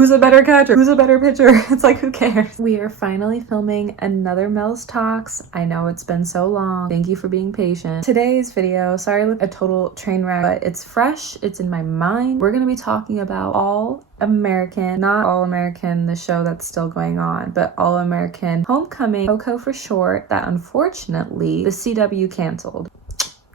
Who's a better catcher? Who's a better pitcher? It's like, who cares? We are finally filming another Mels Talks. I know it's been so long. Thank you for being patient. Today's video, sorry, look, a total train wreck, but it's fresh. It's in my mind. We're gonna be talking about All American, not All American, the show that's still going on, but All American Homecoming, Coco for short, that unfortunately the CW canceled.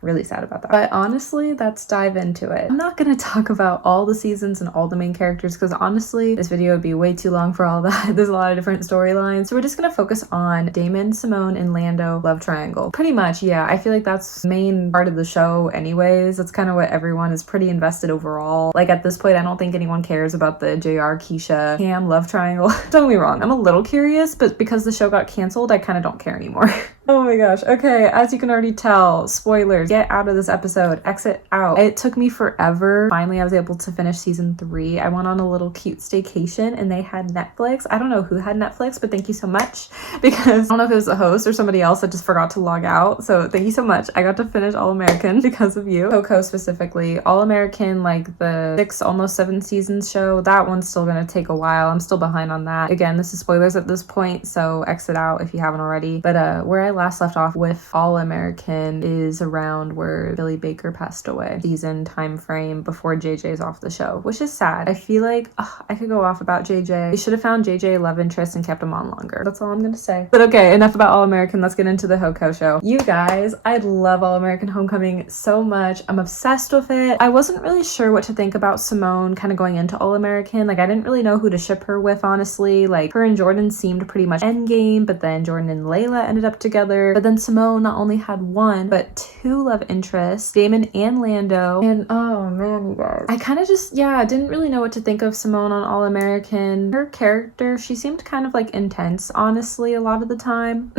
Really sad about that. But honestly, let's dive into it. I'm not gonna talk about all the seasons and all the main characters because honestly, this video would be way too long for all that. There's a lot of different storylines. So we're just gonna focus on Damon, Simone, and Lando love triangle. Pretty much, yeah. I feel like that's the main part of the show anyways. That's kind of what everyone is pretty invested overall. Like at this point, I don't think anyone cares about the JR, Keisha, Cam love triangle. Don't get me wrong, I'm a little curious, but because the show got canceled, I kind of don't care anymore. Oh my gosh. Okay, as you can already tell, spoilers. Get out of this episode. Exit out. It took me forever. Finally, I was able to finish season 3. I went on a little cute staycation and they had Netflix. I don't know who had Netflix, but thank you so much because I don't know if it was the host or somebody else that just forgot to log out. So thank you so much. I got to finish All American because of you. Coco specifically. All American, like the 6, almost 7 seasons show, that one's still gonna take a while. I'm still behind on that. Again, this is spoilers at this point, so exit out if you haven't already. But where I last left off with All American is around where Billy Baker passed away, season time frame before JJ's off the show, which is sad. I feel like I could go off about JJ. They should have found JJ love interest and kept him on longer. That's all I'm gonna say. But okay, enough about All American. Let's get into the Coco show. You guys, I love All American Homecoming so much. I'm obsessed with it. I wasn't really sure what to think about Simone kind of going into All American. Like I didn't really know who to ship her with, honestly. Like her and Jordan seemed pretty much endgame, but then Jordan and Layla ended up together. But then Simone not only had 1, but 2 love interests, Damon and Lando. And oh man, you guys. I kind of just, didn't really know what to think of Simone on All American. Her character, she seemed kind of like intense, honestly, a lot of the time.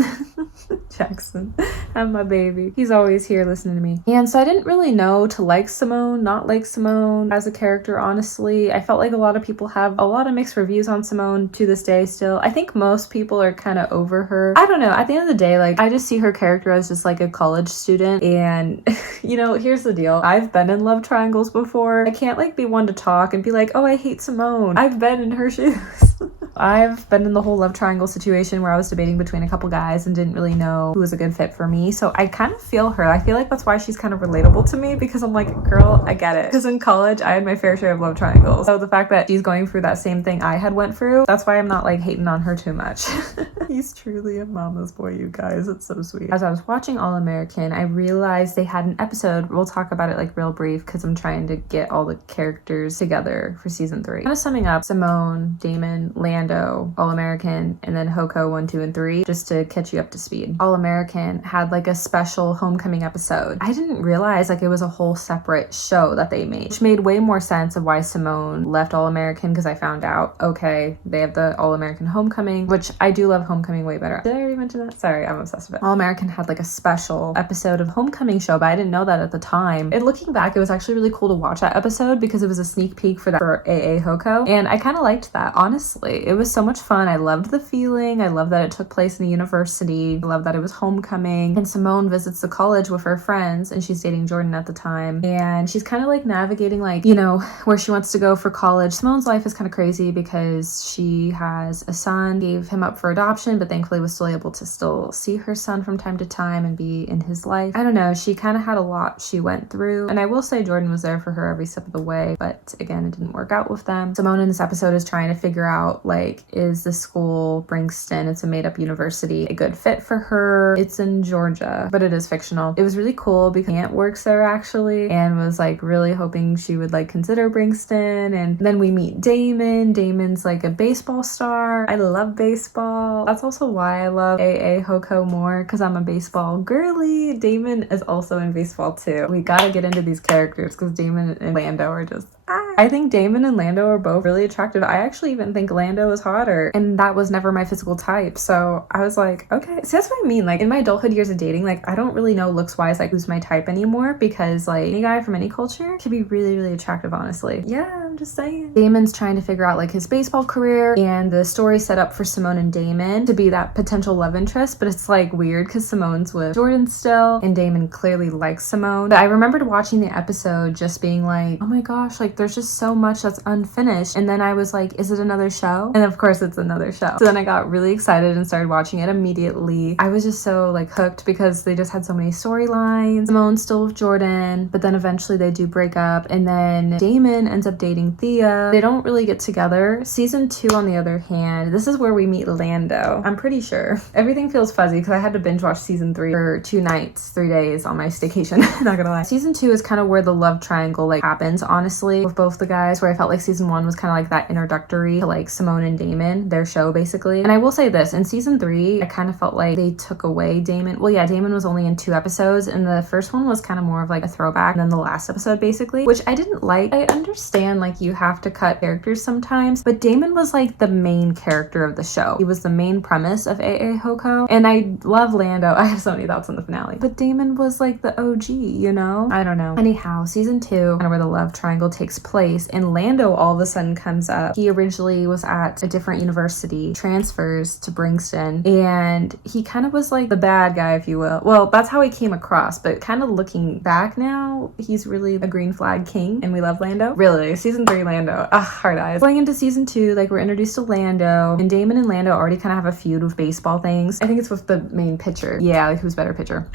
Jackson, I'm my baby. He's always here listening to me. And so I didn't really know to like Simone, not like Simone as a character, honestly. I felt like a lot of people have a lot of mixed reviews on Simone to this day still. I think most people are kind of over her. I don't know. At the end of the day, like I just see her character as just like a college student, and you know, here's the deal. I've been in love triangles before. I can't like be one to talk and be like, oh, I hate Simone. I've been in her shoes. I've been in the whole love triangle situation where I was debating between a couple guys and didn't really know who was a good fit for me. So I kind of feel her. I feel like that's why she's kind of relatable to me, because I'm like, girl, I get it. Because in college, I had my fair share of love triangles. So the fact that she's going through that same thing I had went through, that's why I'm not like hating on her too much. He's truly a mama's boy, you guys. It's so sweet. As I was watching All American, I realized they had an episode. We'll talk about it like real brief because I'm trying to get all the characters together for season 3. Kind of summing up Simone, Damon, Lando, All American, and then Hoko 1, 2, and 3, just to catch you up to speed. All American had like a special homecoming episode. I didn't realize like it was a whole separate show that they made, which made way more sense of why Simone left All American, because I found out, okay, they have the All American Homecoming, which I do love Homecoming way better. Did I already mention that? Sorry, I'm obsessed with it. All American had like a special episode of Homecoming show, but I didn't know that at the time. And looking back, it was actually really cool to watch that episode because it was a sneak peek for that for AA Hoko, and I kind of liked that, honestly. It was so much fun. I loved the feeling. I loved that it took place in the university. I loved that it was homecoming, and Simone visits the college with her friends, and she's dating Jordan at the time, and she's kind of like navigating like, you know, where she wants to go for college. Simone's life is kind of crazy because she has a son, gave him up for adoption, but thankfully was still able to still see her son from time to time and be in his life. I don't know, she kind of had a lot she went through, and I will say Jordan was there for her every step of the way, but again, it didn't work out with them. Simone in this episode is trying to figure out like, is the school Princeton, it's a made-up university, a good fit for her? It's in Georgia, but it is fictional. It was really cool because Aunt works there actually, and was like really hoping she would like consider Princeton. And then we meet Damon. Damon's like a baseball star. I love baseball. That's also why I love AA Hoko more, because I'm a baseball girly. Damon is also in baseball too. We gotta get into these characters because Damon and Lando are just I think Damon and Lando are both really attractive. I actually even think Lando is hotter, and that was never my physical type. So I was like, okay. So that's what I mean. Like in my adulthood years of dating, like I don't really know looks wise like who's my type anymore, because like any guy from any culture can be really, really attractive, honestly. Yeah, I'm just saying. Damon's trying to figure out like his baseball career, and the story set up for Simone and Damon to be that potential love interest, but it's like weird because Simone's with Jordan still, and Damon clearly likes Simone. But I remembered watching the episode just being like, oh my gosh, like like there's just so much that's unfinished. And then I was like, is it another show? And of course it's another show. So then I got really excited and started watching it immediately. I was just so like hooked because they just had so many storylines. Simone's still with Jordan, but then eventually they do break up, and then Damon ends up dating Thea. They don't really get together. Season 2, on the other hand, this is where we meet Lando. I'm pretty sure. Everything feels fuzzy because I had to binge watch season 3 for 2 nights, 3 days on my staycation. Not gonna lie. Season 2 is kind of where the love triangle like happens, honestly, with both the guys, where I felt like season 1 was kind of like that introductory to like Simone and Damon, their show basically. And I will say this, in season 3, I kind of felt like they took away Damon. Well, yeah, Damon was only in 2 episodes, and the first one was kind of more of like a throwback, and then the last episode basically, which I didn't like. I understand like you have to cut characters sometimes, but Damon was like the main character of the show. He was the main premise of AA Hoko, and I love Lando. I have so many thoughts on the finale, but Damon was like the OG, you know? I don't know. Anyhow, season 2, kind of where the love triangle takes place, and Lando all of a sudden comes up. He originally was at a different university, transfers to Princeton, and he kind of was like the bad guy, if you will. Well, that's how he came across, but kind of looking back now, he's really a green flag king, and we love Lando. Really, season 3 Lando. Hard eyes. Going into season 2, like we're introduced to Lando, and Damon and Lando already kind of have a feud with baseball things. I think it's with the main pitcher. Yeah, like who's better pitcher.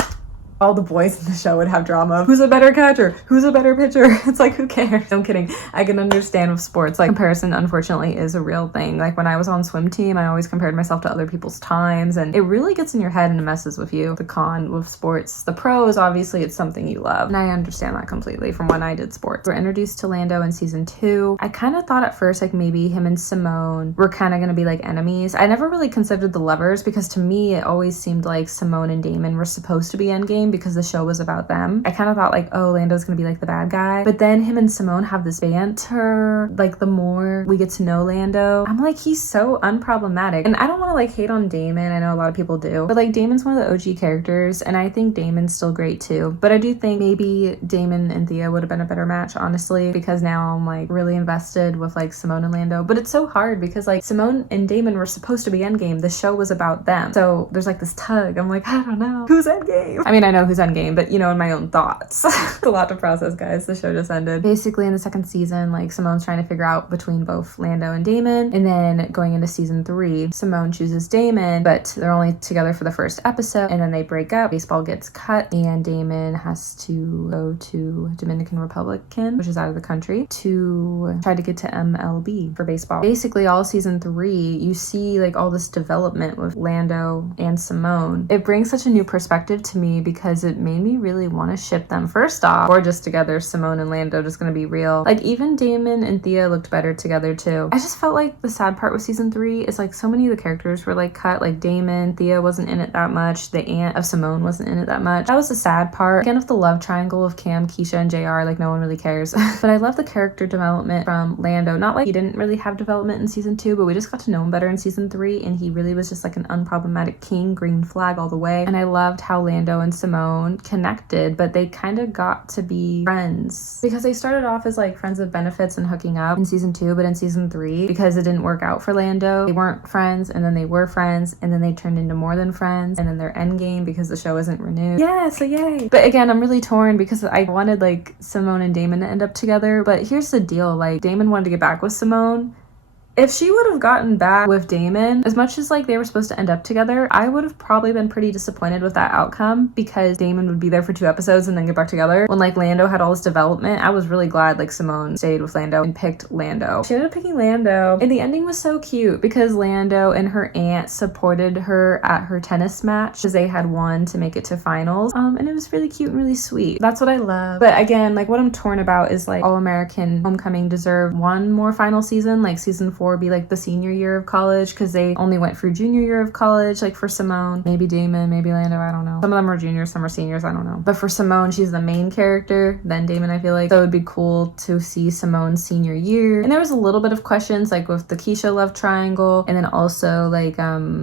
All the boys in the show would have drama of who's a better catcher, who's a better pitcher. It's like, who cares? I'm kidding. I can understand with sports, like comparison unfortunately is a real thing. Like when I was on swim team, I always compared myself to other people's times, and it really gets in your head and it messes with you. The con with sports, the pros, obviously it's something you love, and I understand that completely from when I did sports. We're introduced to Lando in season 2. I kind of thought at first like maybe him and Simone were kind of gonna be like enemies. I never really considered the lovers, because to me it always seemed like Simone and Damon were supposed to be endgame because the show was about them. I kind of thought like, oh, Lando's gonna be like the bad guy, but then him and Simone have this banter. Like the more we get to know Lando, I'm like, he's so unproblematic. And I don't want to like hate on Damon, I know a lot of people do, but like Damon's one of the OG characters, and I think Damon's still great too. But I do think maybe Damon and Thea would have been a better match, honestly, because now I'm like really invested with like Simone and Lando. But it's so hard because like Simone and Damon were supposed to be endgame. The show was about them, so there's like this tug. I'm like, I don't know who's endgame. I mean, I know who's endgame, but you know, in my own thoughts. A lot to process, guys. The show just ended. Basically in the second season, like Simone's trying to figure out between both Lando and Damon, and then going into season 3, Simone chooses Damon, but they're only together for the first episode, and then they break up. Baseball gets cut, and Damon has to go to Dominican Republic, which is out of the country, to try to get to MLB for baseball. Basically all season 3, you see like all this development with Lando and Simone. It brings such a new perspective to me because it made me really want to ship them. First off, gorgeous together, Simone and Lando, just gonna be real. Like even Damon and Thea looked better together too. I just felt like the sad part with season 3 is like so many of the characters were like cut. Like Damon, Thea wasn't in it that much. The aunt of Simone wasn't in it that much. That was the sad part. Again, with the love triangle of Cam, Keisha, and JR, like no one really cares. But I love the character development from Lando. Not like he didn't really have development in season 2, but we just got to know him better in season 3, and he really was just like an unproblematic king, green flag all the way. And I loved how Lando and Simone connected, but they kind of got to be friends because they started off as like friends with benefits and hooking up in season 2, but in season 3, because it didn't work out for Lando, they weren't friends, and then they were friends, and then they turned into more than friends, and then they're endgame because the show isn't renewed. Yeah, so yay. But again, I'm really torn because I wanted like Simone and Damon to end up together, but here's the deal, like Damon wanted to get back with Simone. If she would have gotten back with Damon, as much as like they were supposed to end up together, I would have probably been pretty disappointed with that outcome, because Damon would be there for 2 episodes and then get back together. When like Lando had all this development, I was really glad like Simone stayed with Lando and picked Lando. She ended up picking Lando, and the ending was so cute because Lando and her aunt supported her at her tennis match because they had won to make it to finals. And it was really cute and really sweet. That's what I love. But again, like what I'm torn about is like All American Homecoming deserved one more final season, like season 4 be like the senior year of college, because they only went through junior year of college. Like for Simone, maybe Damon, maybe Lando, I don't know. Some of them are juniors, some are seniors, I don't know. But for Simone, she's the main character, then Damon, I feel like. So it would be cool to see Simone's senior year. And there was a little bit of questions like with the Keisha love triangle, and then also like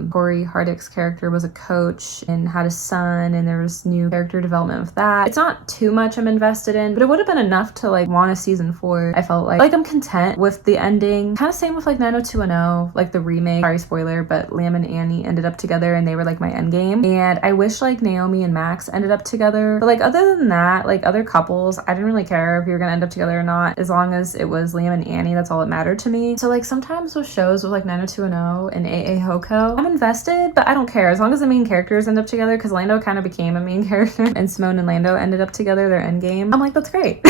Corey Hardick's character was a coach and had a son, and there was new character development with that. It's not too much I'm invested in, but it would have been enough to like want a season 4. I felt like I'm content with the ending. Kind of same with like 90210, like the remake, sorry spoiler, but Liam and Annie ended up together and they were like my endgame. And I wish like Naomi and Max ended up together. But like other than that, like other couples, I didn't really care if you were gonna end up together or not. As long as it was Liam and Annie, that's all that mattered to me. So like sometimes with shows with like 90210 and AA Hoko, I'm invested, but I don't care as long as the main characters end up together, because Lando kind of became a main character and Simone and Lando ended up together, their endgame. I'm like, that's great.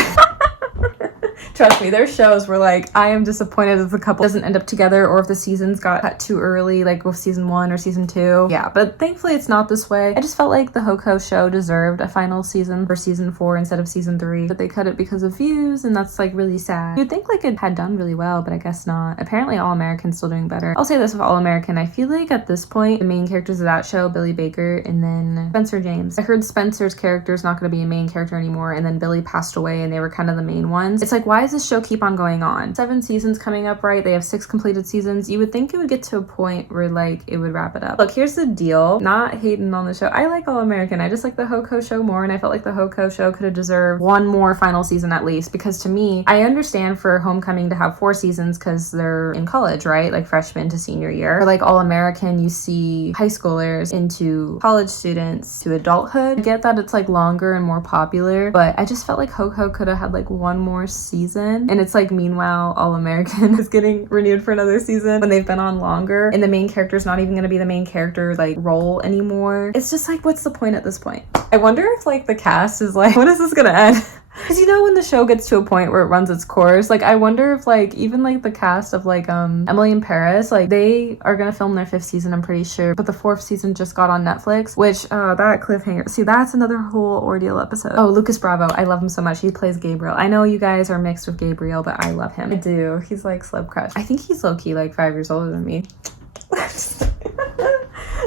Trust me, there's shows where like I am disappointed if the couple doesn't end up together or if the seasons got cut too early, like with season 1 or season 2. Yeah, but thankfully it's not this way. I just felt like the Hoko show deserved a final season for season 4 instead of season 3, but they cut it because of views, and that's like really sad. You'd think like it had done really well, but I guess not. Apparently All American's still doing better. I'll say this with All American, I feel like at this point the main characters of that show, Billy Baker and then Spencer James. I heard Spencer's character is not going to be a main character anymore, and then Billy passed away and they were kind of the main ones. It's like, why does this show keep on going on? 7 seasons coming up, right? They have 6 completed seasons. You would think it would get to a point where like it would wrap it up. Look, here's the deal. Not hating on the show. I like All American. I just like the Hoko show more, and I felt like the Hoko show could have deserved one more final season at least, because to me, I understand for Homecoming to have 4 seasons because they're in college, right? Like freshman to senior year. Or like All American, you see high schoolers into college students to adulthood. I get that it's like longer and more popular, but I just felt like Hoko could have had like one more season. And it's like, meanwhile, All American is getting renewed for another season when they've been on longer, and the main character's not even gonna be the main character like role anymore. It's just like, what's the point at this point? I wonder if like the cast is like, when is this gonna end? Because you know when the show gets to a point where it runs its course, like I wonder if like even like the cast of like Emily in Paris, like they are gonna film their 5th season, I'm pretty sure, but the 4th season just got on Netflix, which that cliffhanger, see, that's another whole ordeal episode. Oh, Lucas Bravo, I love him so much. He plays Gabriel. I know you guys are mixed with Gabriel, but I love him. I do. He's like celeb crush. I think he's low-key like 5 years older than me.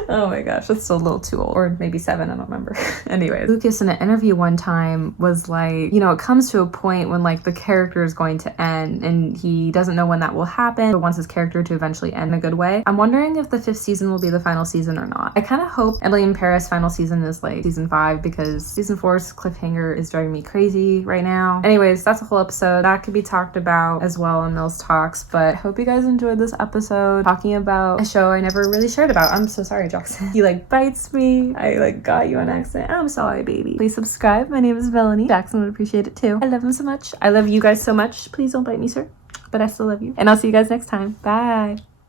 Oh my gosh, that's still a little too old. Or maybe 7, I don't remember. Anyways, Lucas in an interview one time was like, you know, it comes to a point when like the character is going to end and he doesn't know when that will happen, but wants his character to eventually end in a good way. I'm wondering if the 5th season will be the final season or not. I kind of hope Emily in Paris final season is like season 5, because season 4's cliffhanger is driving me crazy right now. Anyways, that's a whole episode. That could be talked about as well in Mels Talks, but I hope you guys enjoyed this episode talking about a show I never really shared about. I'm so sorry, Jackson. He like bites me. I like got you on accident. I'm sorry, baby. Please subscribe. My name is Melanie. Jackson would appreciate it too. I love him so much. I love you guys so much. Please don't bite me, sir. But I still love you. And I'll see you guys next time. Bye.